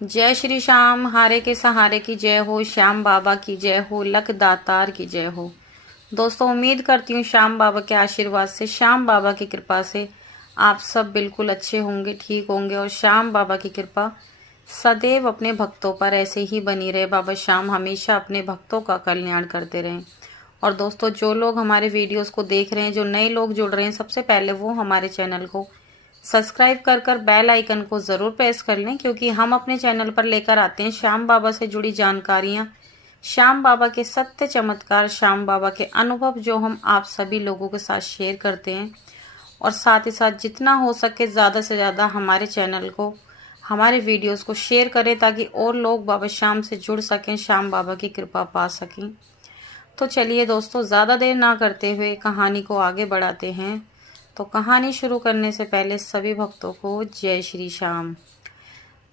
जय श्री श्याम, हारे के सहारे की जय हो, श्याम बाबा की जय हो, लक दातार की जय हो। दोस्तों, उम्मीद करती हूँ श्याम बाबा के आशीर्वाद से, श्याम बाबा की कृपा से आप सब बिल्कुल अच्छे होंगे, ठीक होंगे और श्याम बाबा की कृपा सदैव अपने भक्तों पर ऐसे ही बनी रहे। बाबा श्याम हमेशा अपने भक्तों का कल्याण करते रहें। और दोस्तों, जो लोग हमारे वीडियोस को देख रहे हैं, जो नए लोग जुड़ रहे हैं, सबसे पहले वो हमारे चैनल को सब्सक्राइब कर बेल आइकन को ज़रूर प्रेस कर लें, क्योंकि हम अपने चैनल पर लेकर आते हैं श्याम बाबा से जुड़ी जानकारियां, श्याम बाबा के सत्य चमत्कार, श्याम बाबा के अनुभव जो हम आप सभी लोगों के साथ शेयर करते हैं। और साथ ही साथ जितना हो सके ज़्यादा से ज़्यादा हमारे चैनल को, हमारे वीडियोस को शेयर करें, ताकि और लोग बाबा श्याम से जुड़ सकें, श्याम बाबा की कृपा पा सकें। तो चलिए दोस्तों, ज़्यादा देर ना करते हुए कहानी को आगे बढ़ाते हैं। तो कहानी शुरू करने से पहले सभी भक्तों को जय श्री श्याम।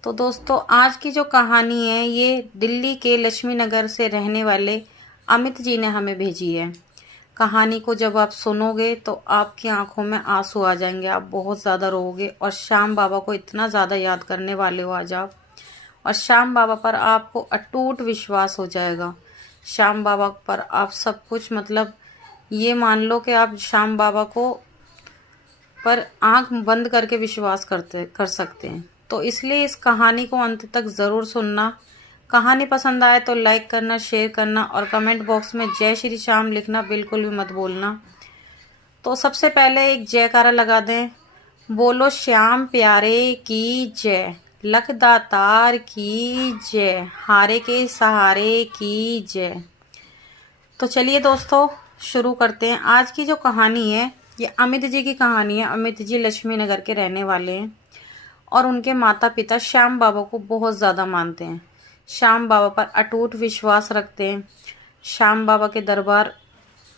तो दोस्तों, आज की जो कहानी है ये दिल्ली के लक्ष्मी नगर से रहने वाले अमित जी ने हमें भेजी है। कहानी को जब आप सुनोगे तो आपकी आंखों में आंसू आ जाएंगे, आप बहुत ज़्यादा रोओगे और श्याम बाबा को इतना ज़्यादा याद करने वाले हो आज आप। और श्याम बाबा पर आपको अटूट विश्वास हो जाएगा। श्याम बाबा पर आप सब कुछ, मतलब ये मान लो कि आप श्याम बाबा को पर आंख बंद करके विश्वास कर सकते हैं। तो इसलिए इस कहानी को अंत तक ज़रूर सुनना। कहानी पसंद आए तो लाइक करना, शेयर करना और कमेंट बॉक्स में जय श्री श्याम लिखना बिल्कुल भी मत भूलना। तो सबसे पहले एक जयकारा लगा दें। बोलो श्याम प्यारे की जय, लक दातार की जय, हारे के सहारे की जय। तो चलिए दोस्तों, शुरू करते हैं। आज की जो कहानी है ये अमित जी की कहानी है। अमित जी लक्ष्मी नगर के रहने वाले हैं और उनके माता पिता श्याम बाबा को बहुत ज़्यादा मानते हैं, श्याम बाबा पर अटूट विश्वास रखते हैं, श्याम बाबा के दरबार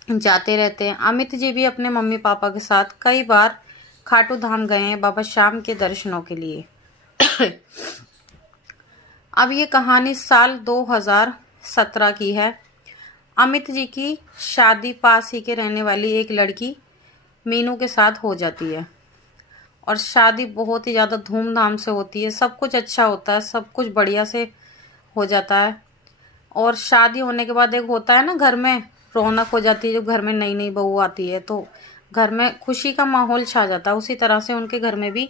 जाते रहते हैं। अमित जी भी अपने मम्मी पापा के साथ कई बार खाटू धाम गए हैं बाबा श्याम के दर्शनों के लिए। अब ये कहानी साल 2017 की है। अमित जी की शादी पास ही के रहने वाली एक लड़की मीनू के साथ हो जाती है और शादी बहुत ही ज़्यादा धूमधाम से होती है। सब कुछ अच्छा होता है, सब कुछ बढ़िया से हो जाता है। और शादी होने के बाद एक होता है ना, घर में रौनक हो जाती है। जब घर में नई नई बहू आती है तो घर में खुशी का माहौल छा जाता है। उसी तरह से उनके घर में भी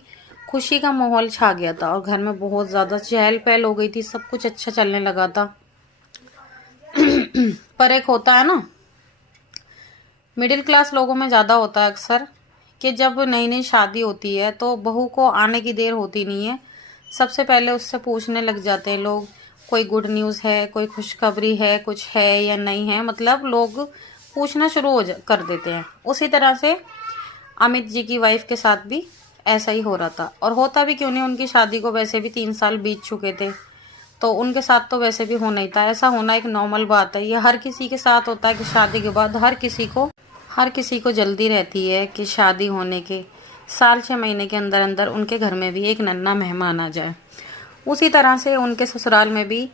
खुशी का माहौल छा गया था और घर में बहुत ज़्यादा चहल पहल हो गई थी, सब कुछ अच्छा चलने लगा था। पर एक होता है ना, मिडिल क्लास लोगों में ज़्यादा होता है अक्सर, कि जब नई नई शादी होती है तो बहू को आने की देर होती नहीं है। सबसे पहले उससे पूछने लग जाते हैं लोग, कोई गुड न्यूज़ है, कोई खुशखबरी है, कुछ है या नहीं है, मतलब लोग पूछना शुरू कर देते हैं। उसी तरह से अमित जी की वाइफ के साथ भी ऐसा ही हो रहा था। और होता भी क्यों नहीं, उनकी शादी को वैसे भी 3 साल बीत चुके थे, तो उनके साथ तो वैसे भी होना ही था। ऐसा होना एक नॉर्मल बात है, ये हर किसी के साथ होता है कि शादी के बाद हर किसी को जल्दी रहती है कि शादी होने के साल 6 महीने के अंदर अंदर उनके घर में भी एक नन्हा मेहमान आ जाए। उसी तरह से उनके ससुराल में भी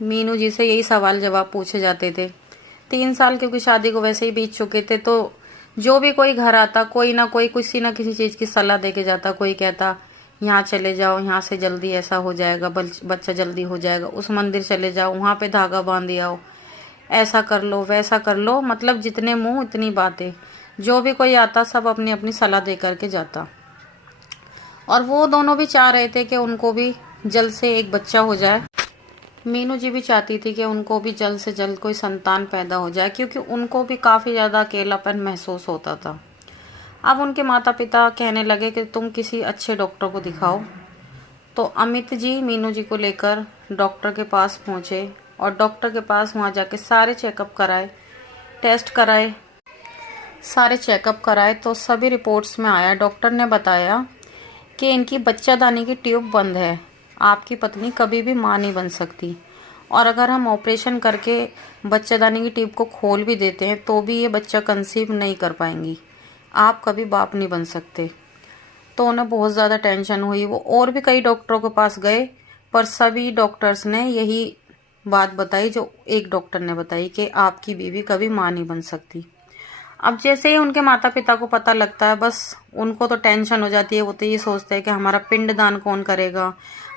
मीनू जी से यही सवाल जवाब पूछे जाते थे। 3 साल क्योंकि शादी को वैसे ही बीत चुके थे, तो जो भी कोई घर आता, कोई ना कोई किसी ना किसी चीज़ की सलाह दे के जाता। कोई कहता यहाँ चले जाओ, यहाँ से जल्दी ऐसा हो जाएगा, बच्चा जल्दी हो जाएगा, उस मंदिर चले जाओ, वहाँ पे धागा बांध आओ, ऐसा कर लो, वैसा कर लो। मतलब जितने मुंह इतनी बातें। जो भी कोई आता सब अपनी अपनी सलाह दे करके जाता। और वो दोनों भी चाह रहे थे कि उनको भी जल्द से एक बच्चा हो जाए। मीनू जी भी चाहती थी कि उनको भी जल्द से जल्द कोई संतान पैदा हो जाए, क्योंकि उनको भी काफ़ी ज़्यादा अकेलापन महसूस होता था। अब उनके माता पिता कहने लगे कि तुम किसी अच्छे डॉक्टर को दिखाओ। तो अमित जी मीनू जी को लेकर डॉक्टर के पास पहुँचे और डॉक्टर के पास वहाँ जाके सारे चेकअप कराए, टेस्ट कराए, सारे चेकअप कराए। तो सभी रिपोर्ट्स में आया, डॉक्टर ने बताया कि इनकी बच्चादानी की ट्यूब बंद है, आपकी पत्नी कभी भी मां नहीं बन सकती। और अगर हम ऑपरेशन करके बच्चादानी की ट्यूब को खोल भी देते हैं तो भी ये बच्चा कंसीव नहीं कर पाएंगी, आप कभी बाप नहीं बन सकते। तो उन्हें बहुत ज़्यादा टेंशन हुई। वो और भी कई डॉक्टरों के पास गए, पर सभी डॉक्टर्स ने यही बात बताई जो एक डॉक्टर ने बताई कि आपकी बीवी कभी मां नहीं बन सकती। अब जैसे ही उनके माता पिता को पता लगता है, बस उनको तो टेंशन हो जाती है। वो तो ये सोचते हैं कि हमारा पिंडदान कौन करेगा,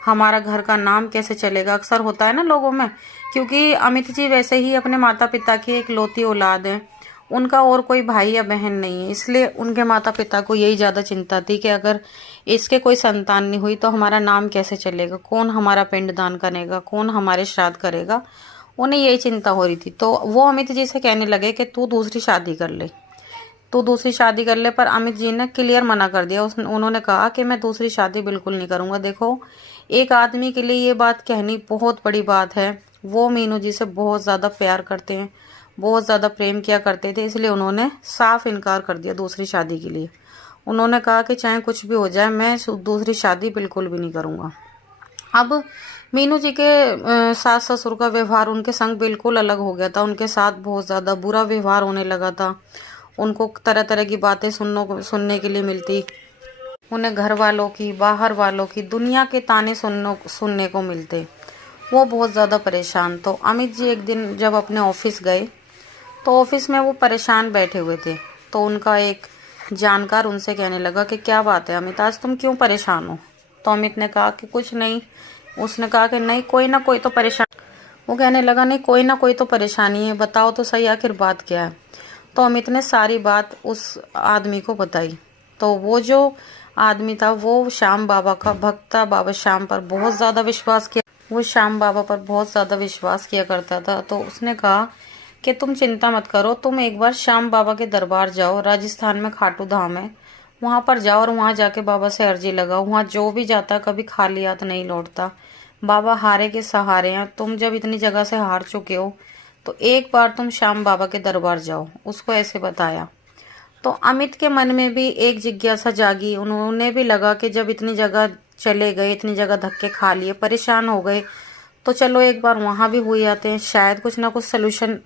हमारा घर का नाम कैसे चलेगा, अक्सर होता है ना लोगों में। क्योंकि अमित जी वैसे ही अपने माता पिता की एक लौती औलाद है, उनका और कोई भाई या बहन नहीं है, इसलिए उनके माता पिता को यही ज़्यादा चिंता थी कि अगर इसके कोई संतान नहीं हुई तो हमारा नाम कैसे चलेगा, कौन हमारा पिंडदान करेगा, कौन हमारे श्राद्ध करेगा। उन्हें यही चिंता हो रही थी। तो वो अमित जी से कहने लगे कि तू दूसरी शादी कर ले, तू दूसरी शादी कर ले। पर अमित जी ने क्लियर मना कर दिया। उन्होंने कहा कि मैं दूसरी शादी बिल्कुल नहीं करूँगा। देखो, एक आदमी के लिए ये बात कहनी बहुत बड़ी बात है। वो मीनू जी से बहुत ज़्यादा प्यार करते हैं, बहुत ज़्यादा प्रेम किया करते थे, इसलिए उन्होंने साफ इनकार कर दिया दूसरी शादी के लिए। उन्होंने कहा कि चाहे कुछ भी हो जाए, मैं दूसरी शादी बिल्कुल भी नहीं करूँगा। अब मीनू जी के सास ससुर का व्यवहार उनके संग बिल्कुल अलग हो गया था। उनके साथ बहुत ज़्यादा बुरा व्यवहार होने लगा था। उनको तरह तरह की बातें सुनने के लिए मिलती। उन्हें घर वालों की, बाहर वालों की, दुनिया के ताने सुनने को मिलते। वो बहुत ज़्यादा परेशान। तो अमित जी एक दिन जब अपने ऑफिस गए तो ऑफिस में वो परेशान बैठे हुए थे। तो उनका एक जानकार उनसे कहने लगा कि क्या बात है अमित, आज तुम क्यों परेशान हो। तो अमित ने कहा कि कुछ नहीं। उसने कहा कि नहीं, कोई ना कोई तो परेशान। वो कहने लगा नहीं, कोई ना कोई तो परेशानी है, बताओ तो सही आखिर बात क्या है। तो अमित ने सारी बात उस आदमी को बताई। तो वो जो आदमी था वो श्याम बाबा का भक्त था। बाबा श्याम पर बहुत ज़्यादा विश्वास किया, वो श्याम बाबा पर बहुत ज़्यादा विश्वास किया करता था। तो उसने कहा कि तुम चिंता मत करो, तुम एक बार श्याम बाबा के दरबार जाओ। राजस्थान में खाटू धाम है, वहाँ पर जाओ और वहाँ जाके बाबा से अर्जी लगाओ। वहाँ जो भी जाता कभी खाली हाथ नहीं लौटता। बाबा हारे के सहारे हैं। तुम जब इतनी जगह से हार चुके हो तो एक बार तुम श्याम बाबा के दरबार जाओ। उसको ऐसे बताया। तो अमित के मन में भी एक जिज्ञासा जागी। उन्होंने भी लगा कि जब इतनी जगह चले गए, इतनी जगह धक्के खा लिए, परेशान हो गए, तो चलो एक बार वहाँ भी हुई आते हैं, शायद कुछ ना कुछ सलूशन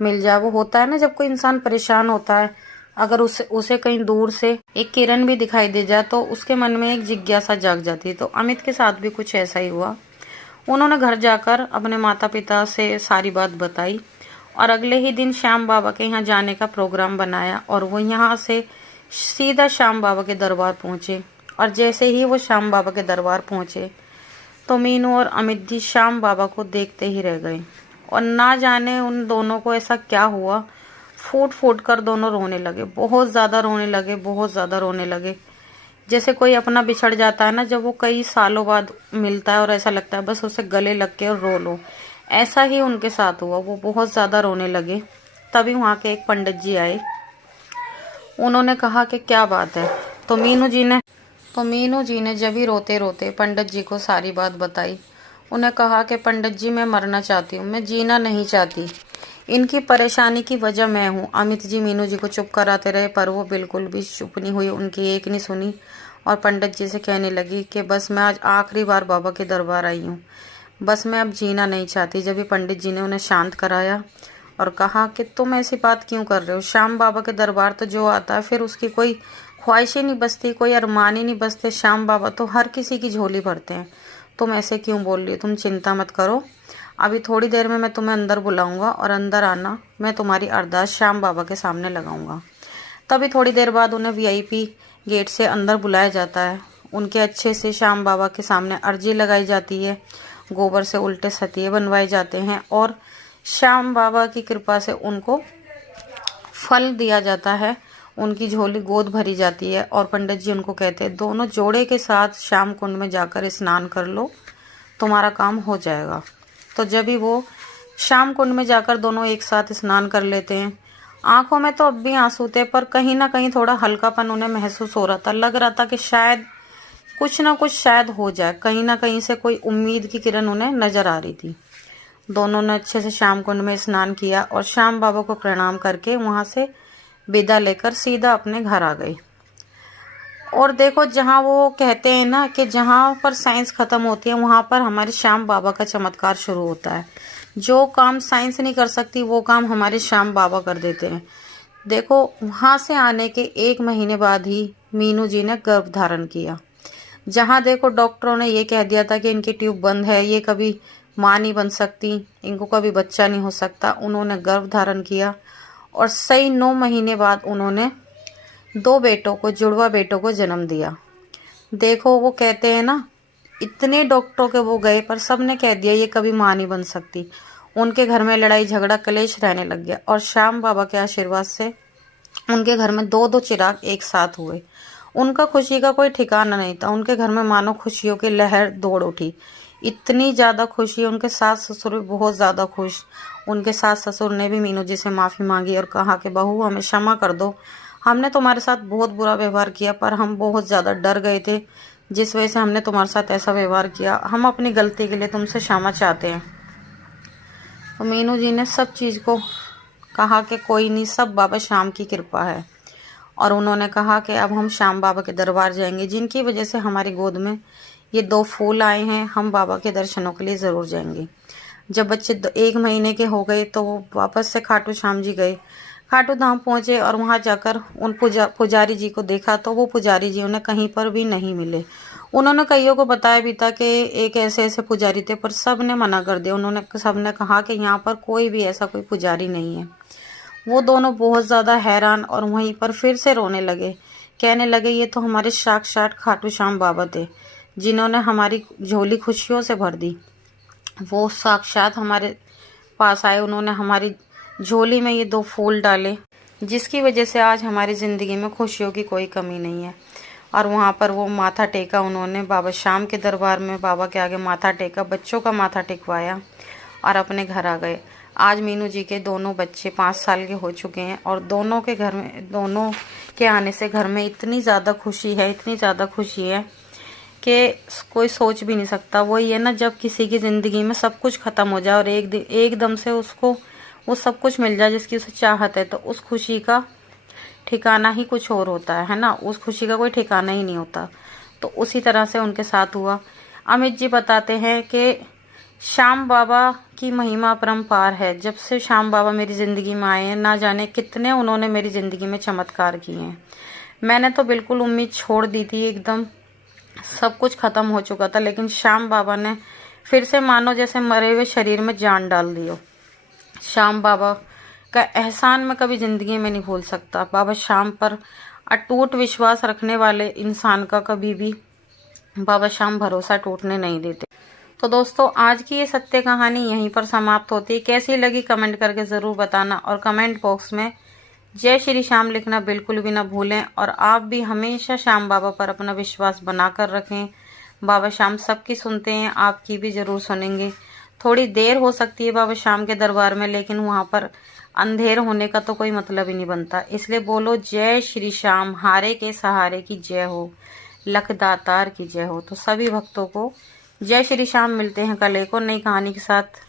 मिल जाए। वो होता है ना, जब कोई इंसान परेशान होता है, अगर उसे कहीं दूर से एक किरण भी दिखाई दे जाए तो उसके मन में एक जिज्ञासा जाग जाती है। तो अमित के साथ भी कुछ ऐसा ही हुआ। उन्होंने घर जाकर अपने माता पिता से सारी बात बताई और अगले ही दिन श्याम बाबा के यहाँ जाने का प्रोग्राम बनाया और वो यहाँ से सीधा श्याम बाबा के दरबार पहुँचे। और जैसे ही वो श्याम बाबा के दरबार पहुँचे तो मीनू और अमित जी श्याम बाबा को देखते ही रह गए। और ना जाने उन दोनों को ऐसा क्या हुआ, फूट फूट कर दोनों रोने लगे, बहुत ज़्यादा रोने लगे, बहुत ज़्यादा रोने लगे। जैसे कोई अपना बिछड़ जाता है ना, जब वो कई सालों बाद मिलता है और ऐसा लगता है बस उसे गले लग के और रो लो, ऐसा ही उनके साथ हुआ। वो बहुत ज़्यादा रोने लगे। तभी वहाँ के एक पंडित जी आए। उन्होंने कहा कि क्या बात है। तो मीनू जी ने जब ही रोते रोते पंडित जी को सारी बात बताई। उन्हें कहा कि पंडित जी, मैं मरना चाहती हूँ, मैं जीना नहीं चाहती। इनकी परेशानी की वजह मैं हूँ। अमित जी मीनू जी को चुप कराते रहे पर वो बिल्कुल भी चुप नहीं हुई, उनकी एक नहीं सुनी। और पंडित जी से कहने लगी कि बस मैं आज आखिरी बार बाबा के दरबार आई हूँ, बस मैं अब जीना नहीं चाहती। जब भी पंडित जी ने उन्हें शांत कराया और कहा कि तुम ऐसी बात क्यों कर रहे हो, श्याम बाबा के दरबार तो जो आता है फिर उसकी कोई ख्वाहिश ही नहीं बसती, कोई अरमान ही नहीं बसते। श्याम बाबा तो हर किसी की झोली भरते हैं, तुम ऐसे क्यों बोल रही हो। तुम चिंता मत करो, अभी थोड़ी देर में मैं तुम्हें अंदर बुलाऊंगा और अंदर आना, मैं तुम्हारी अरदास श्याम बाबा के सामने लगाऊंगा। तभी थोड़ी देर बाद उन्हें वीआईपी गेट से अंदर बुलाया जाता है। उनके अच्छे से श्याम बाबा के सामने अर्जी लगाई जाती है, गोबर से उल्टे सतिये बनवाए जाते हैं और श्याम बाबा की कृपा से उनको फल दिया जाता है। उनकी झोली गोद भरी जाती है और पंडित जी उनको कहते हैं दोनों जोड़े के साथ श्याम कुंड में जाकर स्नान कर लो, तुम्हारा काम हो जाएगा। तो जब भी वो श्याम कुंड में जाकर दोनों एक साथ स्नान कर लेते हैं, आंखों में तो अब भी आंसू थे पर कहीं ना कहीं थोड़ा हल्कापन उन्हें महसूस हो रहा था। लग रहा था कि शायद कुछ ना कुछ शायद हो जाए, कहीं ना कहीं से कोई उम्मीद की किरण उन्हें नजर आ रही थी। दोनों ने अच्छे से श्याम कुंड में स्नान किया और श्याम बाबा को प्रणाम करके वहां से विदा लेकर सीधा अपने घर आ गई। और देखो, जहाँ वो कहते हैं ना कि जहाँ पर साइंस खत्म होती है वहां पर हमारे श्याम बाबा का चमत्कार शुरू होता है। जो काम साइंस नहीं कर सकती वो काम हमारे श्याम बाबा कर देते हैं। देखो, वहां से आने के 1 महीने बाद ही मीनू जी ने गर्भ धारण किया। जहाँ देखो डॉक्टरों ने ये कह दिया था कि इनकी ट्यूब बंद है, ये कभी माँ नहीं बन सकती, इनको कभी बच्चा नहीं हो सकता। उन्होंने गर्भ धारण किया और सही 9 महीने बाद उन्होंने 2 बेटों को, जुड़वा बेटों को जन्म दिया। देखो, वो कहते हैं ना इतने डॉक्टरों के वो गए पर सब ने कह दिया ये कभी माँ नहीं बन सकती। उनके घर में लड़ाई झगड़ा कलेश रहने लग गया और श्याम बाबा के आशीर्वाद से उनके घर में दो दो चिराग एक साथ हुए। उनका खुशी का कोई ठिकाना नहीं था। उनके घर में मानो खुशियों की लहर दौड़ उठी। इतनी ज़्यादा खुशी, उनके सास ससुर भी बहुत ज़्यादा खुश। उनके सास ससुर ने भी मीनू जी से माफ़ी मांगी और कहा कि बहू हमें क्षमा कर दो, हमने तुम्हारे साथ बहुत बुरा व्यवहार किया पर हम बहुत ज़्यादा डर गए थे जिस वजह से हमने तुम्हारे साथ ऐसा व्यवहार किया। हम अपनी गलती के लिए तुमसे क्षमा चाहते हैं। तो मीनू जी ने सब चीज़ को कहा कि कोई नहीं, सब बाबा श्याम की कृपा है। और उन्होंने कहा कि अब हम श्याम बाबा के दरबार जाएंगे, जिनकी वजह से हमारी गोद में ये दो फूल आए हैं। हम बाबा के दर्शनों के लिए ज़रूर जाएंगे। जब बच्चे 1 महीने के हो गए तो वो वापस से खाटू श्याम जी गए। खाटू धाम पहुँचे और वहाँ जाकर उन पुजारी जी को देखा तो वो पुजारी जी उन्हें कहीं पर भी नहीं मिले। उन्होंने कईयों को बताया भी था कि एक ऐसे ऐसे पुजारी थे, पर सब ने मना कर दिया। उन्होंने सब ने कहा कि यहाँ पर कोई भी ऐसा कोई पुजारी नहीं है। वो दोनों बहुत ज़्यादा हैरान और वहीं पर फिर से रोने लगे। कहने लगे ये तो हमारे साक्षात खाटू श्याम बाबा थे, जिन्होंने हमारी झोली खुशियों से भर दी। वो साक्षात हमारे पास आए, उन्होंने हमारी झोली में ये 2 फूल डाले, जिसकी वजह से आज हमारी ज़िंदगी में खुशियों की कोई कमी नहीं है। और वहाँ पर वो माथा टेका, उन्होंने बाबा श्याम के दरबार में बाबा के आगे माथा टेका, बच्चों का माथा टेकवाया और अपने घर आ गए। आज मीनू जी के दोनों बच्चे 5 साल के हो चुके हैं और दोनों के आने से घर में इतनी ज़्यादा खुशी है, इतनी ज़्यादा खुशी है कि कोई सोच भी नहीं सकता। वही है ना, जब किसी की ज़िंदगी में सब कुछ ख़त्म हो जाए और एकदम से उसको वो सब कुछ मिल जाए जिसकी उसे चाहत है, तो उस खुशी का ठिकाना ही कुछ और होता है ना। उस खुशी का कोई ठिकाना ही नहीं होता। तो उसी तरह से उनके साथ हुआ। अमित जी बताते हैं कि श्याम बाबा की महिमा अपरंपार है। जब से श्याम बाबा मेरी ज़िंदगी में आए हैं, ना जाने कितने उन्होंने मेरी ज़िंदगी में चमत्कार किए हैं। मैंने तो बिल्कुल उम्मीद छोड़ दी थी, एकदम सब कुछ ख़त्म हो चुका था, लेकिन श्याम बाबा ने फिर से मानो जैसे मरे हुए शरीर में जान डाल दी हो। श्याम बाबा का एहसान मैं कभी ज़िंदगी में नहीं भूल सकता। बाबा श्याम पर अटूट विश्वास रखने वाले इंसान का कभी भी बाबा श्याम भरोसा टूटने नहीं देते। तो दोस्तों, आज की ये सत्य कहानी यहीं पर समाप्त होती है। कैसी लगी कमेंट करके ज़रूर बताना और कमेंट बॉक्स में जय श्री श्याम लिखना बिल्कुल भी ना भूलें। और आप भी हमेशा श्याम बाबा पर अपना विश्वास बनाकर रखें। बाबा श्याम सबकी सुनते हैं, आपकी भी ज़रूर सुनेंगे। थोड़ी देर हो सकती है बाबा श्याम के दरबार में, लेकिन वहाँ पर अंधेर होने का तो कोई मतलब ही नहीं बनता। इसलिए बोलो जय श्री श्याम, हारे के सहारे की जय हो, लख दातार की जय हो। तो सभी भक्तों को जय श्री श्याम। मिलते हैं कल एक और नई कहानी के साथ।